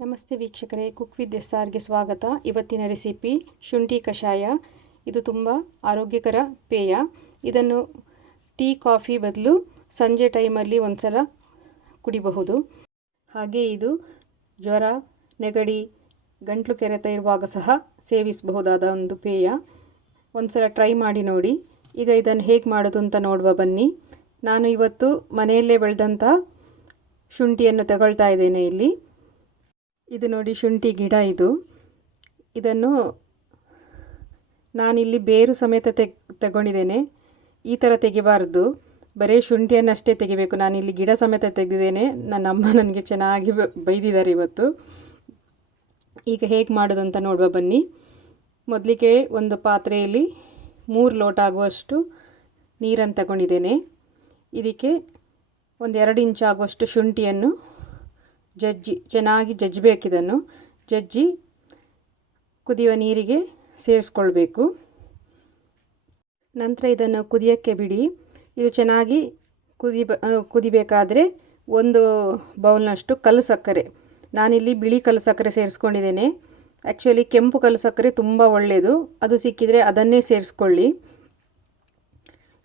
ನಮಸ್ತೆ ವೀಕ್ಷಕರೇ, cook with SRಗೆ ಸ್ವಾಗತ. ಇವತ್ತಿನ ರೆಸಿಪಿ ಶುಂಠಿ ಕಷಾಯ. ಇದು ತುಂಬ ಆರೋಗ್ಯಕರ ಪೇಯ. ಇದನ್ನು ಟೀ ಕಾಫಿ ಬದಲು ಸಂಜೆ ಟೈಮಲ್ಲಿ ಒಂದ್ಸಲ ಕುಡಿಬಹುದು. ಹಾಗೆ ಇದು ಜ್ವರ, ನೆಗಡಿ, ಗಂಟಲು ಕೆರೆತ ಇರುವಾಗ ಸಹ ಸೇವಿಸಬಹುದಾದ ಒಂದು ಪೇಯ. ಒಂದ್ಸಲ ಟ್ರೈ ಮಾಡಿ ನೋಡಿ. ಈಗ ಇದನ್ನು ಹೇಗೆ ಮಾಡೋದು ಅಂತ ನೋಡುವ ಬನ್ನಿ. ನಾನು ಇವತ್ತು ಮನೆಯಲ್ಲೇ ಬೆಳೆದಂಥ ಶುಂಠಿಯನ್ನು ತಗೊಳ್ತಾ ಇದ್ದೇನೆ. ಇದು ನೋಡಿ, ಶುಂಠಿ ಗಿಡ ಇದನ್ನು ನಾನಿಲ್ಲಿ ಬೇರು ಸಮೇತ ತಗೊಂಡಿದ್ದೇನೆ. ಈ ಥರ ತೆಗಿಬಾರ್ದು, ಬರೀ ಶುಂಠಿಯನ್ನಷ್ಟೇ ತೆಗಿಬೇಕು. ನಾನಿಲ್ಲಿ ಗಿಡ ಸಮೇತ ತೆಗೆದಿದ್ದೇನೆ. ನನ್ನ ಅಮ್ಮ ನನಗೆ ಚೆನ್ನಾಗಿ ಬೈದಿದ್ದಾರೆ ಇವತ್ತು. ಈಗ ಹೇಗೆ ಮಾಡೋದು ಅಂತ ನೋಡುವ ಬನ್ನಿ. ಮೊದಲಿಗೆ ಒಂದು ಪಾತ್ರೆಯಲ್ಲಿ 3 ಲೋಟ ಆಗುವಷ್ಟು ನೀರನ್ನು ತಗೊಂಡಿದ್ದೇನೆ. ಇದಕ್ಕೆ 1-2 ಇಂಚು ಆಗುವಷ್ಟು ಶುಂಠಿಯನ್ನು ಚೆನ್ನಾಗಿ ಜಜ್ಜಬೇಕು. ಇದನ್ನು ಜಜ್ಜಿ ಕುದಿಯುವ ನೀರಿಗೆ ಸೇರಿಸ್ಕೊಳ್ಬೇಕು. ನಂತರ ಇದನ್ನು ಕುದಿಯೋಕ್ಕೆ ಬಿಡಿ. ಇದು ಚೆನ್ನಾಗಿ ಕುದಿಬೇಕಾದರೆ 1 ಬೌಲ್ನಷ್ಟು ಕಲ್ಲು ಸಕ್ಕರೆ, ನಾನಿಲ್ಲಿ ಬಿಳಿ ಕಲ್ಲು ಸಕ್ಕರೆ ಸೇರಿಸ್ಕೊಂಡಿದ್ದೇನೆ. ಆ್ಯಕ್ಚುಲಿ ಕೆಂಪು ಕಲ್ಲು ಸಕ್ಕರೆ ತುಂಬ ಒಳ್ಳೆಯದು, ಅದು ಸಿಕ್ಕಿದರೆ ಅದನ್ನೇ ಸೇರಿಸ್ಕೊಳ್ಳಿ.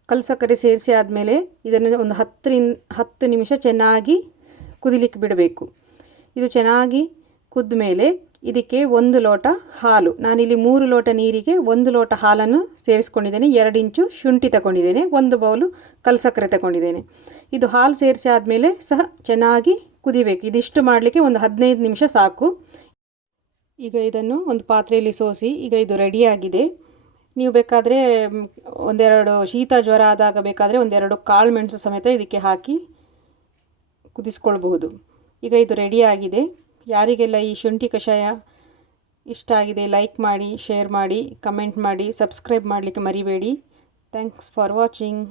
ಕಲ್ಲು ಸಕ್ಕರೆ ಸೇರಿಸಿ ಆದಮೇಲೆ ಇದನ್ನು ಒಂದು 10 ನಿಮಿಷ ಚೆನ್ನಾಗಿ ಕುದಿಲಿಕ್ಕೆ ಬಿಡಬೇಕು. ಇದು ಚೆನ್ನಾಗಿ ಕುದ್ದ ಮೇಲೆ ಇದಕ್ಕೆ 1 ಲೋಟ ಹಾಲು, ನಾನಿಲ್ಲಿ 3 ಲೋಟ ನೀರಿಗೆ 1 ಲೋಟ ಹಾಲನ್ನು ಸೇರಿಸ್ಕೊಂಡಿದ್ದೇನೆ. 2 ಇಂಚು ಶುಂಠಿ ತಗೊಂಡಿದ್ದೇನೆ, 1 ಬೌಲು ಕಲ್ಸಕ್ಕರೆ ತಗೊಂಡಿದ್ದೇನೆ. ಇದು ಹಾಲು ಸೇರಿಸಿ ಆದಮೇಲೆ ಸಹ ಚೆನ್ನಾಗಿ ಕುದಿಬೇಕು. ಇದಿಷ್ಟು ಮಾಡಲಿಕ್ಕೆ ಒಂದು 15 ನಿಮಿಷ ಸಾಕು. ಈಗ ಇದನ್ನು ಒಂದು ಪಾತ್ರೆಯಲ್ಲಿ ಸೋಸಿ, ಈಗ ಇದು ರೆಡಿಯಾಗಿದೆ. ನೀವು ಬೇಕಾದರೆ 1-2 ಶೀತ ಜ್ವರ ಆದಾಗ ಬೇಕಾದರೆ 1-2 ಕಾಳು ಮೆಣಸು ಸಮೇತ ಇದಕ್ಕೆ ಹಾಕಿ ಕುದಿಸ್ಕೊಳ್ಬಹುದು. ಈಗ ಇದು ರೆಡಿಯಾಗಿದೆ. ಯಾರಿಗೆಲ್ಲ ಈ ಶುಂಠಿ ಕಷಾಯ ಇಷ್ಟ ಆಗಿದೆ ಲೈಕ್ ಮಾಡಿ, ಶೇರ್ ಮಾಡಿ, ಕಮೆಂಟ್ ಮಾಡಿ, ಸಬ್ಸ್ಕ್ರೈಬ್ ಮಾಡಲಿಕ್ಕೆ ಮರಿಬೇಡಿ. Thanks for watching.